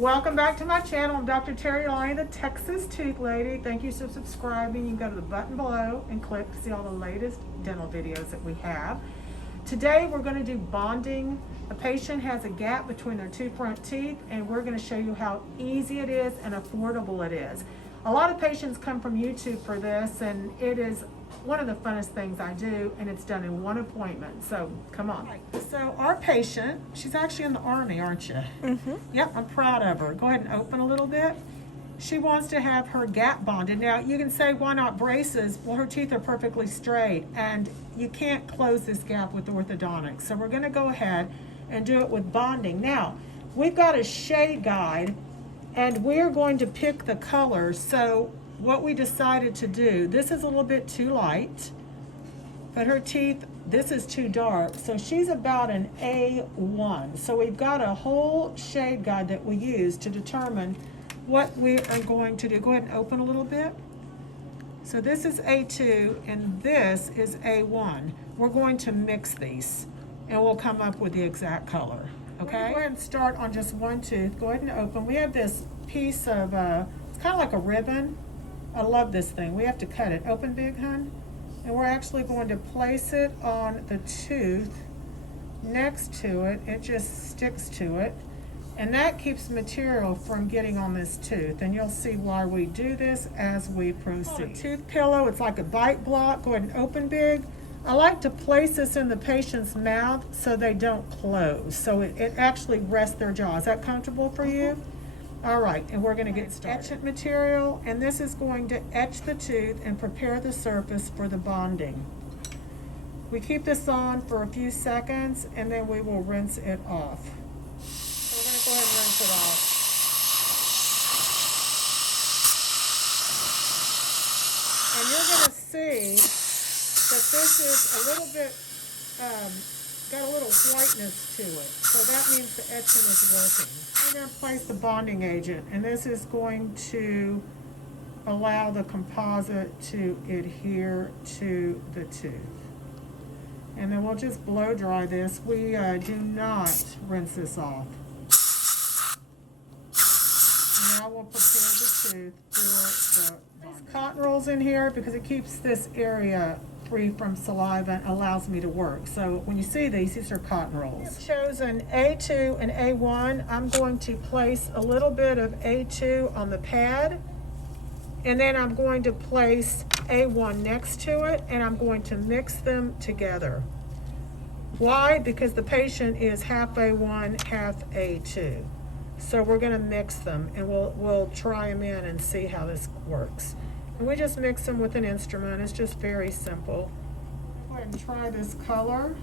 Welcome back to my channel. I'm Dr. Terri Alani, the Texas Tooth Lady. Thank you for subscribing. You can go to the button below and click to see all the latest dental videos that we have. Today we're going to do bonding. A patient has a gap between their two front teeth, and we're going to show you how easy it is and affordable it is. A lot of patients come from YouTube for this, and it is one of the funnest things I do, and it's done in one appointment. So come on. So our patient, she's actually in the Army, aren't you? Mm-hmm. Yep, I'm proud of her. Go ahead and open a little bit. She wants to have her gap bonded. Now you can say, why not braces? Well, her teeth are perfectly straight, and you can't close this gap with orthodontics. So we're going to go ahead and do it with bonding. Now, we've got a shade guide, and we're going to pick the colors. So what we decided to do, this is a little bit too light, but her teeth, this is too dark. So she's about an A1. So we've got a whole shade guide that we use to determine what we are going to do. Go ahead and open a little bit. So this is A2 and this is A1. We're going to mix these and we'll come up with the exact color. Okay? Go ahead and start on just one tooth. Go ahead and open. We have this piece of, it's kind of like a ribbon. I love this thing. We have to cut it. Open big, hun. And we're actually going to place it on the tooth next to it. It just sticks to it. And that keeps material from getting on this tooth. And you'll see why we do this as we proceed. Tooth pillow, it's like a bite block. Go ahead and open big. I like to place this in the patient's mouth so they don't close. So it actually rests their jaw. Is that comfortable for you? All right, and we're going to get started. Etchant material, and this is going to etch the tooth and prepare the surface for the bonding. We keep this on for a few seconds, and then we will rinse it off. So we're going to go ahead and rinse it off. And you're going to see that this is a little bit, got a little whiteness to it. So that means the etchant is working. I'm going to place the bonding agent, and this is going to allow the composite to adhere to the tooth. And then we'll just blow dry this. We do not rinse this off. Now we'll prepare the tooth for the bonding. Cotton rolls in here because it keeps this area free from saliva and allows me to work. So when you see these are cotton rolls. I've chosen A2 and A1. I'm going to place a little bit of A2 on the pad, and then I'm going to place A1 next to it, and I'm going to mix them together. Why? Because the patient is half A1, half A2. So we're going to mix them, and we'll try them in and see how this works. And we just mix them with an instrument. It's just very simple. Go ahead and try this color.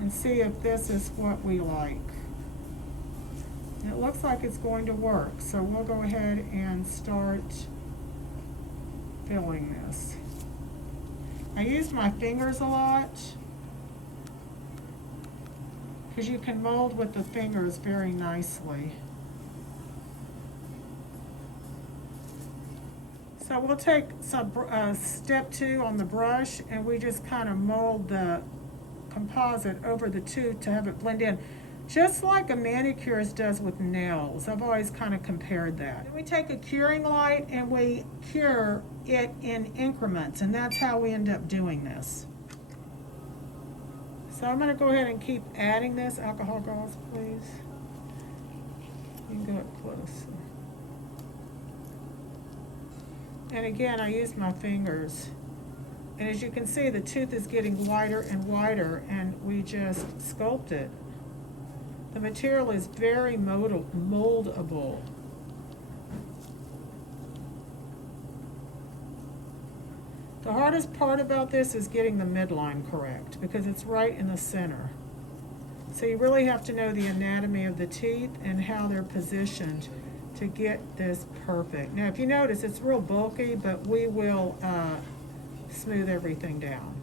And see if this is what we like. It looks like it's going to work. So we'll go ahead and start filling this. I use my fingers a lot because you can mold with the fingers very nicely. So we'll take some step 2 on the brush, and we just kind of mold the composite over the tooth to have it blend in, just like a manicurist does with nails. I've always kind of compared that. Then we take a curing light and we cure it in increments, and that's how we end up doing this. So I'm going to go ahead and keep adding this. Alcohol gauze, please. You can go up close. And again, I use my fingers. And as you can see, the tooth is getting wider and wider, and we just sculpt it. The material is very moldable. The hardest part about this is getting the midline correct because it's right in the center. So you really have to know the anatomy of the teeth and how they're positioned to get this perfect. Now, if you notice, it's real bulky, but we will smooth everything down.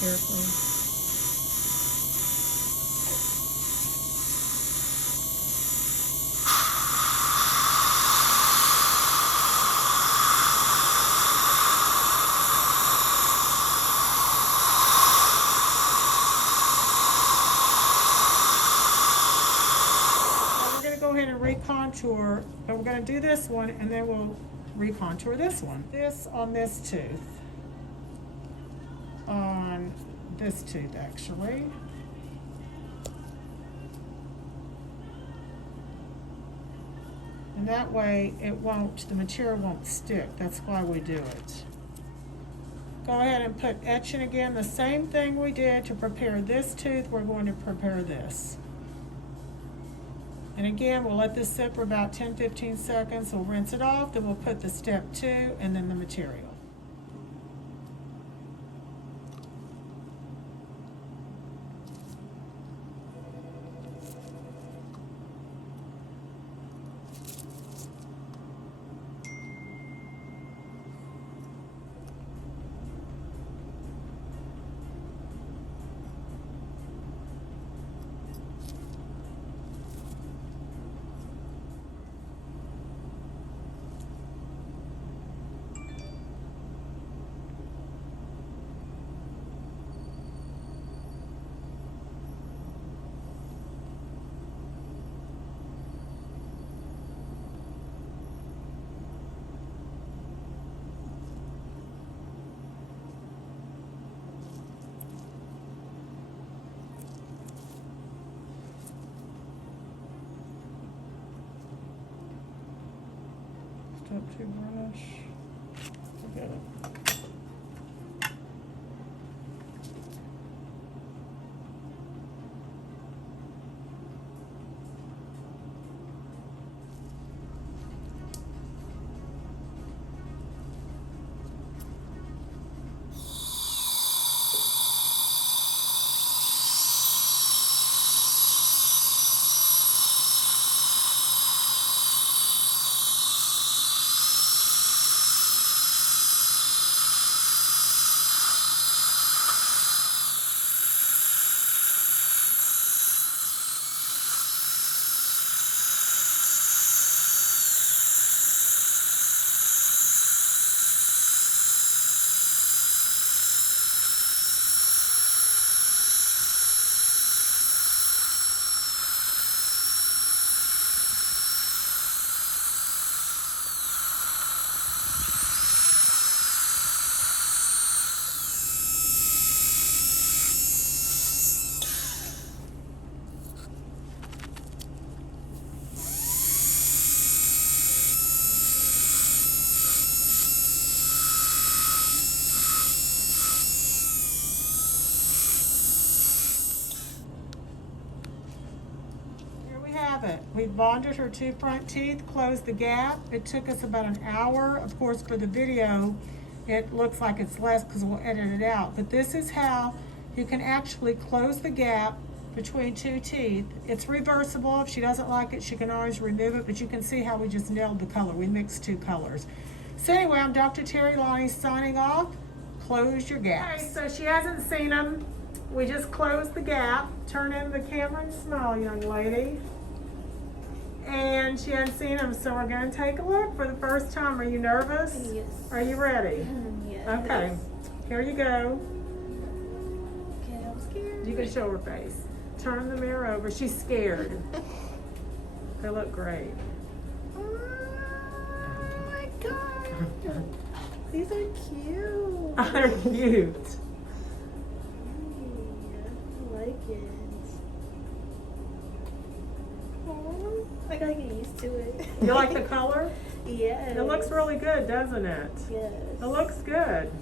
carefully. Go ahead and recontour, but we're going to do this one and then we'll recontour this one. This on this tooth. On this tooth, actually. And that way the material won't stick. That's why we do it. Go ahead and put etching again. The same thing we did to prepare this tooth, we're going to prepare this. And again, we'll let this sit for about 10-15 seconds. We'll rinse it off, then we'll put the step 2 and then the material. Step 2 brush. Forget it. We bonded her 2 front teeth, closed the gap. It took us about an hour. Of course, for the video, it looks like it's less because we'll edit it out. But this is how you can actually close the gap between 2 teeth. It's reversible. If she doesn't like it, she can always remove it. But you can see how we just nailed the color. We mixed 2 colors. So anyway, I'm Dr. Terri Alani signing off. Close your gaps. Okay, so she hasn't seen them. We just closed the gap. Turn in the camera and smile, young lady. And she hadn't seen them, so we're going to take a look for the first time. Are you nervous? Yes. Are you ready? Yes. Okay. Here you go. Okay, I'm scared. You can show her face. Turn the mirror over. She's scared. They look great. Oh my god. These are cute. They're cute. I like it. Oh, I gotta get used to it. You like the color? Yes. It looks really good, doesn't it? Yes. It looks good.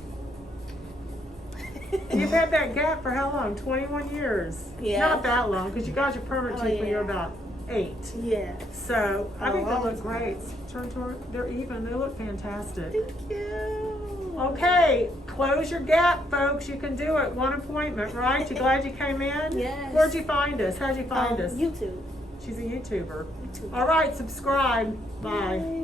You've had that gap for how long? 21 years? Yeah. Not that long, because you got your permanent teeth when you were about 8. Yeah. So I think they Oh, look great. Turn toward, they're even. They look fantastic. Thank you. Okay, close your gap, folks. You can do it. One appointment, right? You glad you came in? Yes. Where'd you find us? How'd you find us? YouTube. She's a YouTuber. YouTube. All right, subscribe. Bye. Bye.